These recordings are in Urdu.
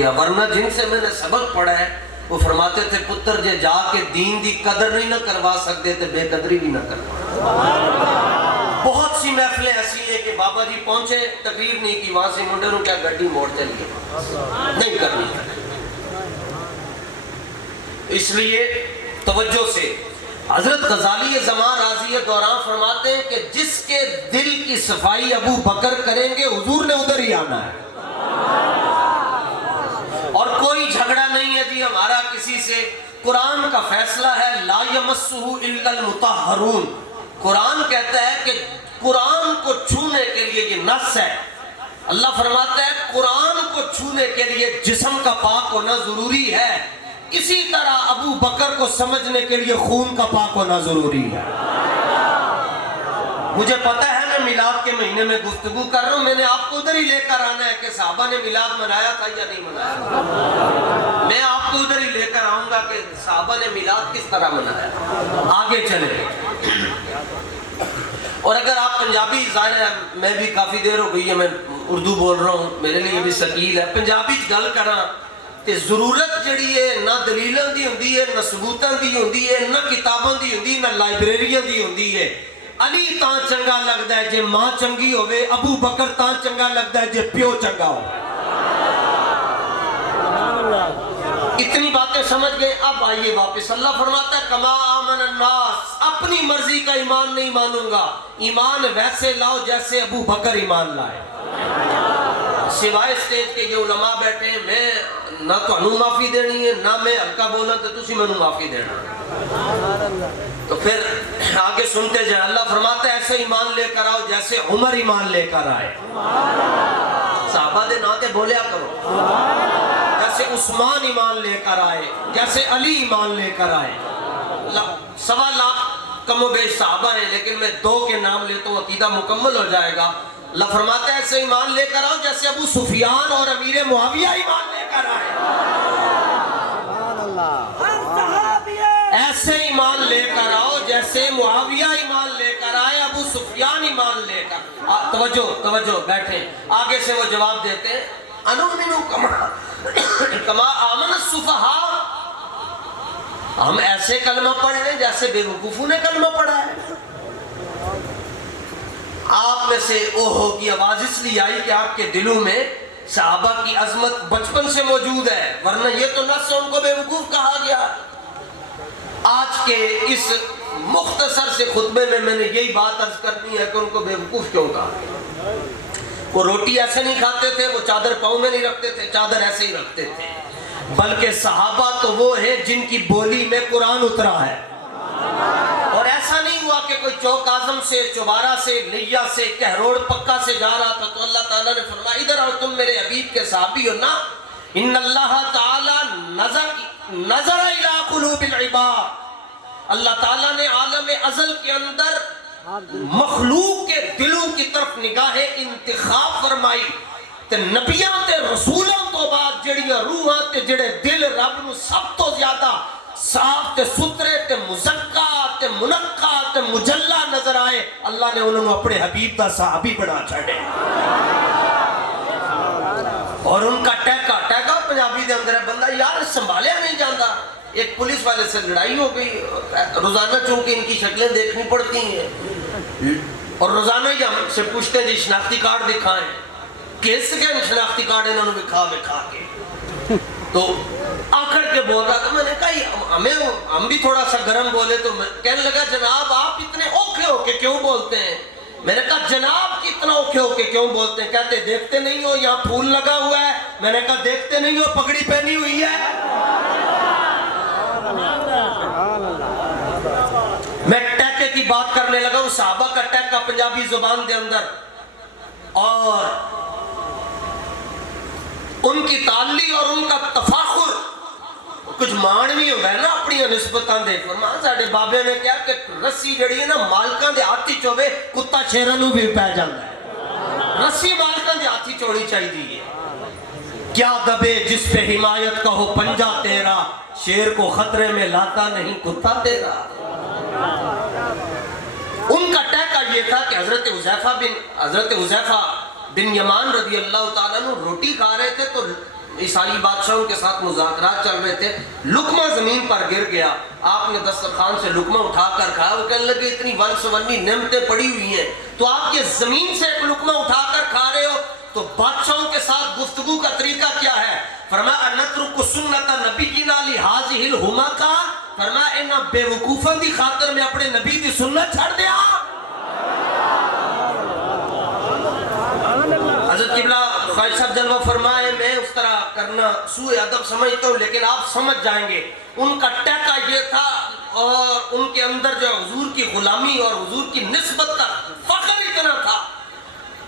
گیا، ورنہ جن سے میں نے سبق پڑھا ہے وہ فرماتے تھے پتر جے جا کے دین دی قدر نہیں نہ کروا سکتے تھے بے قدری بھی نہ کروا۔ بہت سی محفلیں ایسی ہیں کہ بابا جی پہنچے تقریر نہیں کی، وہاں سے منڈے رو کیا گڈی موڑ چلیے، نہیں کرنی۔ اس لیے توجہ سے حضرت غزالی زمان راضی دوران فرماتے ہیں کہ جس کے دل کی صفائی ابو بکر کریں گے حضور نے ادھر ہی آنا ہے، اور کوئی جھگڑا نہیں ہے جی ہمارا کسی سے۔ قرآن کا فیصلہ ہے لا یمسہ الا المطہرون، قرآن کہتا ہے کہ قرآن کو چھونے کے لیے یہ نص ہے، اللہ فرماتا ہے قرآن کو چھونے کے لیے جسم کا پاک ہونا ضروری ہے، اسی طرح ابو بکر کو سمجھنے کے لیے خون کا پاک ہونا ضروری ہے۔ مجھے پتا ہے میں میلاد کے مہینے میں گفتگو کر رہا ہوں، میں نے آپ کو ادھر ہی لے کر آنا ہے کہ صحابہ نے میلاد منایا تھا یا نہیں منایا، میں آپ کو ادھر ہی لے کر آؤں گا کہ صحابہ نے میلاد کس طرح منایا۔ آگے چلیں، اور اگر آپ پنجابی، ظاہر ہے میں بھی کافی دیر ہو گئی ہے میں اردو بول رہا ہوں، میرے لیے بھی ثقیل ہے، پنجابی گل کراں تے ضرورت جڑی ہے نہ دلیلاں دی ہوندی ہے، نہ ثبوتاں دی ہوندی ہے، نہ کتاباں دی ہوندی ہے، نہ لائبریریاں دی ہوندی ہے۔ علی تاں چنگا لگدا ہے جے ماں چنگی ہوئے، ابو بکر تاں چنگا لگدا ہے جے پیو چنگا ہو۔ اتنی باتیں سمجھ گئے، اب آئیے واپس۔ اللہ فرماتا ہے کما آمن الناس، اپنی مرضی کا ایمان نہیں مانوں گا، ایمان ویسے لاؤ جیسے ابو بکر ایمان لائے۔ سوائے اسٹیج کے یہ علماء بیٹھے ہیں، میں نہ تو انہوں معافی دینی ہے، نہ میں ہلکا بولا تو تسی میں انہوں معافی دینا۔ تو پھر آگے سنتے جائیں، اللہ فرماتا ہے ایسے ایمان لے کر آؤ جیسے عمر ایمان لے کر آئے، صحابہ دے ناتے بولیا کرو، جیسے عثمان ایمان لے کر آئے، جیسے علی ایمان لے کر آئے۔ 1.25 لاکھ کم و بیش صحابہ ہیں، لیکن میں 2 کے نام لیتا ہوں، عقیدہ مکمل ہو جائے گا۔ اللہ فرماتا ہے ایسے ایمان لے کر آؤ جیسے ابو سفیان اور امیر معاویہ ایمان لے کر آئے، ایسے ایمان لے کر آؤ جیسے معاویہ ایمان لے کر آئے، ابو سفیان ایمان لے کر۔ توجہ بیٹھیں، آگے سے وہ جواب دیتے ہیں انؤمن کما آمن السفہاء، ہم ایسے کلمہ پڑھ لیں جیسے بے وقوفوں نے کلمہ پڑھا ہے۔ آپ میں سے اوہو کی آواز اس لیے آئی کہ آپ کے دلوں میں صحابہ کی عظمت بچپن سے موجود ہے، ورنہ یہ تو نہ سے ان کو بے وقوف کہا گیا۔ آج کے اس مختصر سے خطبے میں میں نے یہی بات عرض کرنی ہے کہ ان کو بے وقوف کیوں کہا گیا۔ وہ روٹی ایسے نہیں کھاتے تھے، وہ چادر پاؤں میں نہیں رکھتے تھے، چادر ایسے ہی رکھتے تھے، بلکہ صحابہ تو وہ ہیں جن کی بولی میں قرآن اترا ہے۔ اور ایسا نہیں ہوا کہ کوئی چوک اعظم سے، چوبارہ سے، لیا سے، کہروڑ پکا سے جا رہا تھا تو اللہ تعالیٰ نے فرمایا ادھر آؤ تم میرے حبیب کے صحابی ہو نا، ان اللہ تعالیٰ نظر الی قلوب العباد، اللہ تعالیٰ نے عالم ازل کے اندر مخلوق کے دلوں کی طرف نگاہ انتخاب فرمائی تے نبیاں تے رسولاں تو بعد جڑیاں روحاں تے جڑے دل رب نو سب تو زیادہ صاف تے سترے تے مزکا تے منقع تے مجلہ نظر آئے، اللہ نے انہوں اپنے حبیب دا صحابی بنا چھڑے۔ اور ان کا ٹیکا پنجابی دے اندر ہے، بندہ یار سنبھالیا نہیں جاندہ۔ ایک پولیس والے سے لڑائی ہو گئی، روزانہ چونکہ ان کی شکلیں دیکھنی پڑتی ہیں اور روزانہ ہی ہم سے پوچھتے ہیں جی شناختی کارڈ دکھائیں، کیس کے شناختی کارڈ انہوں نے دکھا کے تو آکڑ کے بول رہا تھا۔ میں نے کہا ہم بھی تھوڑا سا گرم بولے تو کہنے لگا جناب آپ اتنے اوکھے ہو کے کیوں بولتے ہیں؟ میں نے کہا جناب اتنا اوکھے ہو کے کیوں بولتے ہیں؟ کہتے دیکھتے نہیں ہو یہاں پھول لگا ہوا ہے؟ میں نے کہا دیکھتے نہیں ہو پگڑی پہنی ہوئی ہے؟ میں ٹیکے کی بات کرنے لگا ہوں، صحابہ کا ٹیکا پنجابی زبان دے اندر، اور ان کی تعلی اور ان کا تفاخر کچھ مان بھی ہوگا ہے نا اپنی نسبتاں دے۔ فرمان ساڑھے بابے نے کیا کہ رسی جڑی ہے نا مالکاں دے ہاتھی چوبے کتا شیرانو بھی پہ جاندہ ہے، رسی مالکاں دے ہاتھی چوڑی چاہی دی ہے۔ کیا دبے جس پہ حمایت کا ہو پنجہ تیرا، شیر کو خطرے میں لاتا نہیں کتا تیرا۔ ان کا ٹیکا یہ تھا کہ حضرت حذیفہ بن یمان رضی اللہ تعالیٰ عنہ روٹی کھا رہے تھے تو عیسائی بادشاہوں کے ساتھ مذاکرات چل رہے تھے، لقمہ زمین پر گر گیا، آپ نے دسترخوان سے لقمہ اٹھا کر کھایا، وہ کہنے لگے اتنی ون سونی نعمتیں پڑی ہوئی ہیں تو آپ یہ زمین سے ایک لقمہ اٹھا کر کھا رہے ہو، تو بادشاہوں کے ساتھ گفتگو کا طریقہ کیا ہے؟ فرمایا نترک سنت نبینا لہذہ الہمقہ، فرمایا انہاں بے وقوفاں دی خاطر میں اپنے نبی دی سنت چھڑ دیا۔ حضرت قبلہ خواجہ صاحب جلوہ فرمائے میں اس طرح کرنا سوء ادب سمجھتا ہوں، لیکن آپ سمجھ جائیں گے ان کا ٹیکا یہ تھا، اور ان کے اندر جو حضور کی غلامی اور حضور کی نسبت کا فخر اتنا تھا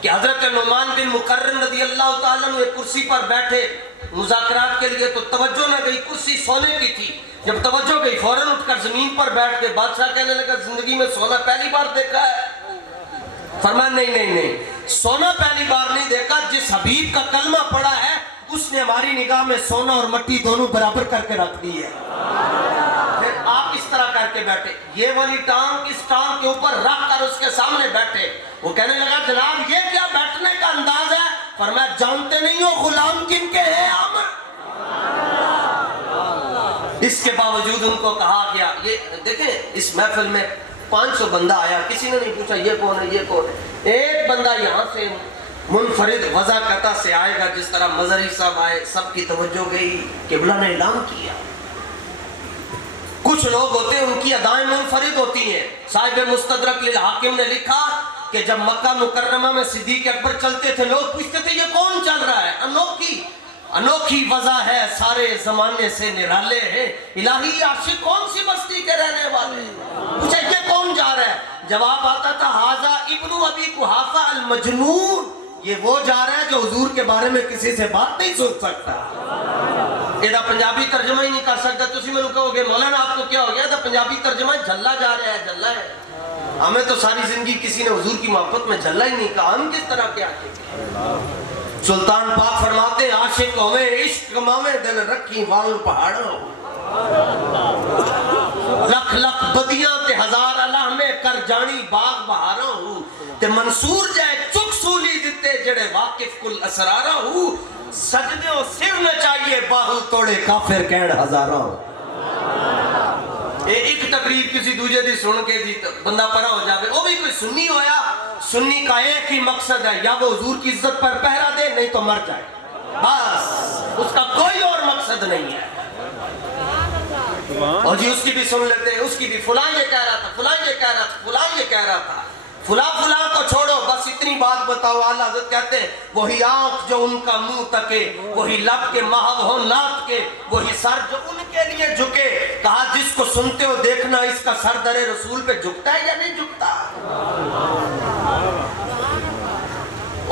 کہ حضرت نعمان بن مقرن رضی اللہ تعالیٰ عنہ ایک کرسی پر بیٹھے مذاکرات کے لیے، تو توجہ نہ گئی، کرسی سونے کی تھی، جب توجہ گئی فوراً اٹھ کر زمین پر بیٹھ کے بادشاہ کہنے لگا زندگی میں سونا پہلی بار دیکھا ہے؟ فرمایا نہیں، سونا پہلی بار نہیں دیکھا، جس حبیب کا کلمہ پڑا ہے اس نے ہماری نگاہ میں سونا اور مٹی دونوں برابر کر کے رکھ دی ہے۔ پھر آپ اس طرح کر کے بیٹھے، یہ والی ٹانگ اس ٹانگ کے اوپر رکھ کر اس کے سامنے بیٹھے، وہ کہنے لگا جناب یہ کیا بیٹھنے کا انداز ہے؟ فرمایا جانتے نہیں ہو غلام کن کے ہیں ہم؟ اس کے باوجود ان کو کہا گیا، یہ دیکھیں اس محفل میں 500 بندہ آیا، کسی نے نہیں پوچھا یہ کون ہے یہ کون ہے، ایک بندہ یہاں سے منفرد وضاقتہ سے آئے گا، جس طرح مظہری صاحب آئے، سب کی توجہ گئی، قبلہ نے اعلان کیا۔ کچھ لوگ ہوتے ہیں ان کی ادائیں منفرد ہوتی ہیں، صاحب مستدرک للحاکم نے لکھا کہ جب مکہ مکرمہ میں صدیق اکبر چلتے تھے لوگ پوچھتے تھے یہ کون چل رہا ہے، انوکھی وضع ہے، سارے زمانے سے نرالے ہیں، الہی عاشق کون سی بستی کے رہنے والے ہیں، پوچھا یہ کون جا رہا ہے، جواب آتا تھا ھذا ابن ابی قحافہ المجنون، یہ وہ جا رہا ہے جو حضور کے بارے میں کسی سے بات نہیں سن سکتا۔ یہ پنجابی ترجمہ ہی نہیں کر سکتا، تسی میں کہو گے مولانا آپ کو کیا ہو گیا؟ تو پنجابی ترجمہ جھلا جا رہا ہے، جھلا ہے، ہمیں تو ساری زندگی کسی نے حضور کی محبت میں جھلا ہی نہیں کہا، ہم کس طرح کے عاشق ہیں؟ سلطان پاک فرماتے ہیں عاشق ہوئے عشق ماوے دل رکھی وال پہاڑوں، لکھ لکھ بدیاں تے ہزار اللہ میں کر جانی باغ بہاراں ہوں، تے منصور جائے چک سولی دیتے جڑے واقف کل اسراراں ہوں، سجدے و سر نہ چاہیے باہو توڑے کافر کہڑ ہزاراں ہوں۔ ایک تقریب کسی دوجہ دی سن کے جی بندہ پرا ہو جاوے، وہ بھی کوئی سنی ہویا، سنی کا ایک ہی مقصد ہے، یا وہ حضور کی عزت پر پہرا دے نہیں تو مر جائے، بس اس کا کوئی اور مقصد نہیں ہے۔ اور جی اس کی بھی سن لیتے ہیں، اس کی بھی فلاں یہ کہہ رہا تھا، فلاں یہ کہہ رہا تھا، فلاں یہ کہہ رہا تھا، فلاں کو چھوڑو، بس اتنی بات بتاؤ۔ اعلیٰ حضرت کہتے ہیں وہی آنکھ جو ان کا منہ تکے، وہی لب کے محو ہو نات کے، وہی سر جو ان کے لیے جھکے، کہا جس کو سنتے ہو دیکھنا اس کا سر در رسول پہ جھکتا ہے یا نہیں جھکتا۔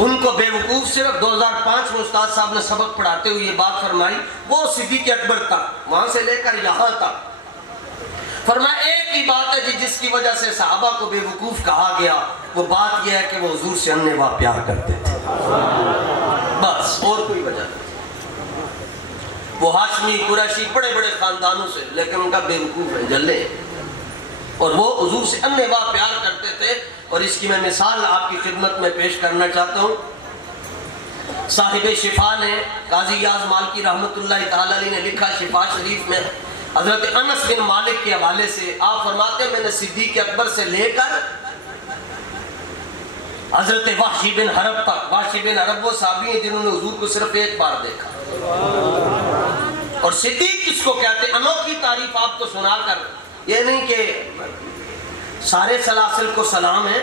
ان کو بے وقوف صرف 2005 میں استاد صاحب نے سبق پڑھاتے ہوئے یہ بات فرمائی، وہ صدیق اکبر تک وہاں سے لے کر یہاں تک فرمایا ایک ہی بات ہے جی جس کی وجہ سے صحابہ کو بے وقوف کہا گیا، وہ بات یہ ہے کہ وہ حضور سے انیوا پیار کرتے تھے، بس اور کوئی وجہ نہیں۔ وہ ہاشمی قریشی بڑے بڑے خاندانوں سے، لیکن ان کا بے وقوف ہے جلے، اور وہ حضور سے انیوا پیار کرتے تھے۔ اور اس کی میں مثال آپ کی خدمت میں پیش کرنا چاہتا ہوں۔ صاحب شفا نے قاضی یاز مالکی رحمت اللہ تعالی علیہ نے لکھا شفا شریف میں، حضرت انس بن مالک کے حوالے سے آپ فرماتے ہیں میں نے صدیق اکبر سے لے کر حضرت وحشی بن حرب تک، وحشی بن حرب وہ صحابی ہیں جنہوں نے حضور کو صرف ایک بار دیکھا، اور صدیق کس کو کہتے ہیں؟ انوکھی تعریف آپ کو سنا کر، یہ نہیں کہ سارے سلاسل کو سلام ہے،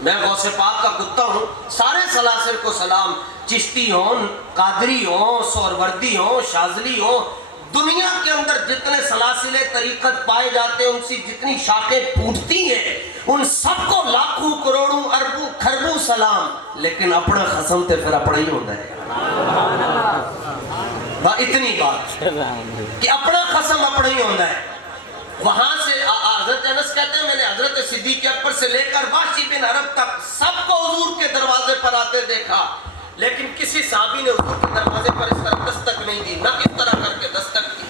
میں غوث پاک کا کتا ہوں، سارے سلاسل کو سلام، چشتی ہوں، قادری ہوں، سوروردی ہوں، شاذلی ہوں، دنیا کے اندر جتنے سلاسل طریقت پائے جاتے ہیں ان سے جتنی شاخیں پھوٹتی ہیں ان سب کو لاکھوں کروڑوں اربوں کھربوں سلام، لیکن اپنا خصم تے پھر اپنا ہی ہوتا ہے، اتنی بات کہ اپنا خصم اپنا ہی ہوتا ہے۔ وہاں سے حضرت انس کہتے ہیں میں نے حضرت صدیق اکبر سے لے کر وحشی بن حرب تک سب کو حضور کے دروازے پر آتے دیکھا، لیکن کسی صحابی نے حضور کے دروازے پر اس طرح دستک نہیں دی، نہ کس طرح کر کے دستک دی۔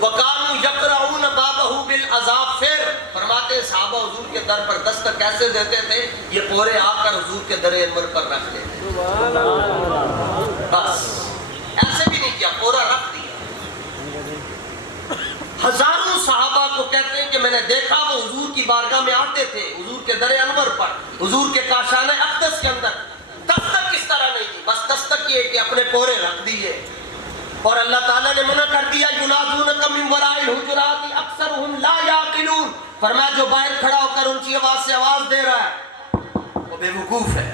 وَقَالُوا يَقْرَعُونَ بَابَهُ بِالْعَذَابِ، پھر فرماتے صحابہ حضور کے در پر دستک کیسے دیتے تھے؟ یہ پورے آ کر حضور کے در انور پر رکھ دیتے، بس ایسے بھی نہیں کیا، پورا رکھ دیا. ہزاروں صحابہ کو کہتے ہیں کہ میں نے دیکھا وہ حضور کی بارگاہ میں آتے تھے، حضور کے در انور پر، حضور کے کاشانہ اقدس کے اندر، دستک کس طرح نہیں دی، بس دستک یہ کہ اپنے پورے رکھ دیے. اور اللہ تعالیٰ نے منع کر دیا ینادونک من وراء الحجرات اکثرهم لا یعقلون، فرمایا جو باہر کھڑا ہو کر اونچی آواز سے آواز دے رہا ہے وہ بے وقوف ہے.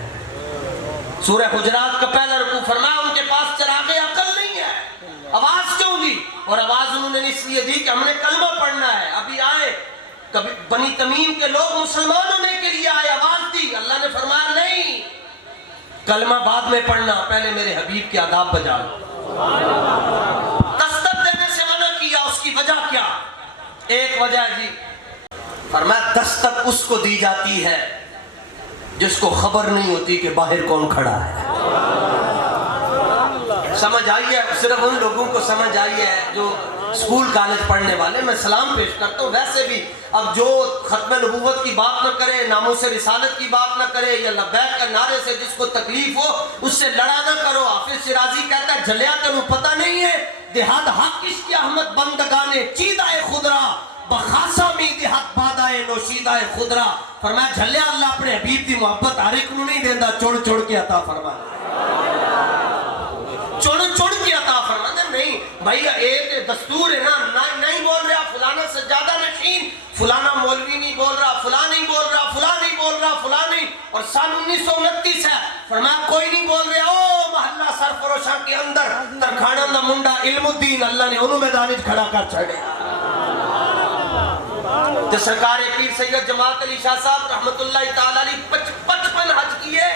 سورہ حجرات کا پہلا رکوع، فرمایا ان کے پاس چراغ عقل نہیں ہے. آواز کیوں دی؟ اور آواز انہوں نے اس لیے دی کہ ہم نے کلمہ پڑھنا ہے. ابھی آئے کبھی بنی تمیم کے لوگ مسلمان ہونے کے لیے آئے، آواز دی، اللہ نے فرمایا نہیں، کلمہ بعد میں پڑھنا، پہلے میرے حبیب کے آداب بجا لو. دستک دینے سے منع کیا، اس کی وجہ کیا؟ ایک وجہ جی، فرمایا دستک اس کو دی جاتی ہے جس کو خبر نہیں ہوتی کہ باہر کون کھڑا ہے. سمجھ آئی ہے؟ صرف ان لوگوں کو سمجھ آئی ہے جو اسکول کالج پڑھنے والے. میں سلام پیش کرتا ہوں. ویسے بھی اب جو ختم نبوت کی بات نہ کرے، ناموس رسالت کی بات نہ کرے، یا لبیک کے نعرے سے جس کو تکلیف ہو اس سے لڑا نہ کرو. حافظ شیرازی کہتا ہے جھلیا تنو پتہ نہیں ہے دیہات حق اس کی احمد بندگانے چیدہ خدرہ بخاصہ می دیہات بادائے نوشیدہ خدرہ. فرمایا جھلیا اللہ اپنے حبیب دی محبت ہر ایک نو نہیں دیندہ، چوڑ چوڑ کے عطا فرما، چوڑ چوڑ کے عطا فرما. نہیں بھائی ایک دستور ہے نا، نہیں بول رہا فلانا سجادہ نشین، فلانا مولوی نہیں بول رہا، فلاں نہیں بول رہا، فلاں نہیں بول رہا، فلاں نہیں. اور سال 1929 ہے، فرمایا کوئی نہیں بول رہا. او محلہ سرفروشاں کے اندر ترکھانا دا منڈا علم الدین اللہ نے انہوں میدان کھڑا کر چھڑے. تو سرکار پیر سید جماعت علی شاہ صاحب رحمت اللہ تعالیٰ علیہ 55 حج کیے،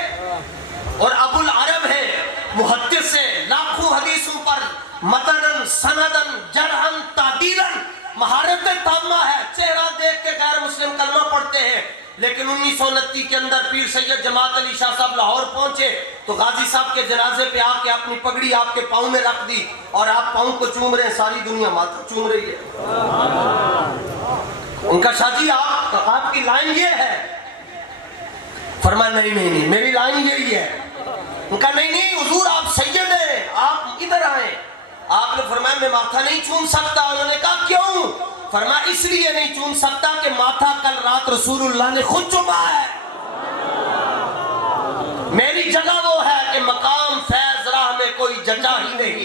اور ابو العرب ہے، محدث ہے، لاکھوں حدیثوں پر متنن سندن جرحن تعدیلن مہارت تامہ ہے. چہرہ دیکھ کے غیر مسلم کلمہ پڑھتے ہیں. لیکن 1929 کے اندر پیر سید جماعت علی شاہ صاحب لاہور پہنچے تو غازی صاحب کے جنازے پہ آ کے اپنی پگڑی آپ کے پاؤں میں رکھ دی، اور آپ پاؤں کو چوم رہے ہیں، ساری دنیا ماتھا چوم رہی ہے. ان کا شاہ جی آپ کی لائن یہ ہے. فرمایا نہیں میری لائن یہی ہے. ان کا نہیں حضور آپ سید ہیں، آپ ادھر آئیں. آپ نے فرمایا میں ماتھا نہیں چوم سکتا. انہوں نے کہا کیوں؟ فرمایا اس لیے نہیں چوم سکتا کہ ماتھا کل رات رسول اللہ نے خود چوما ہے. میری جگہ وہ ہے کہ مقام فیض راہ میں کوئی ججا ہی نہیں،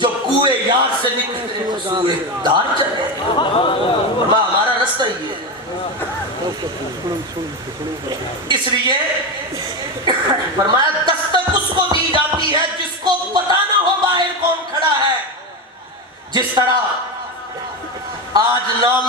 جو کوئے یار سے نکلے سوئے دار چلے. ہمارا رستہ ہی ہے. اس لیے فرمایا دستک اس کو دی جاتی ہے جس کو پتہ نہ ہو باہر کون کھڑا ہے. جس طرح آج نام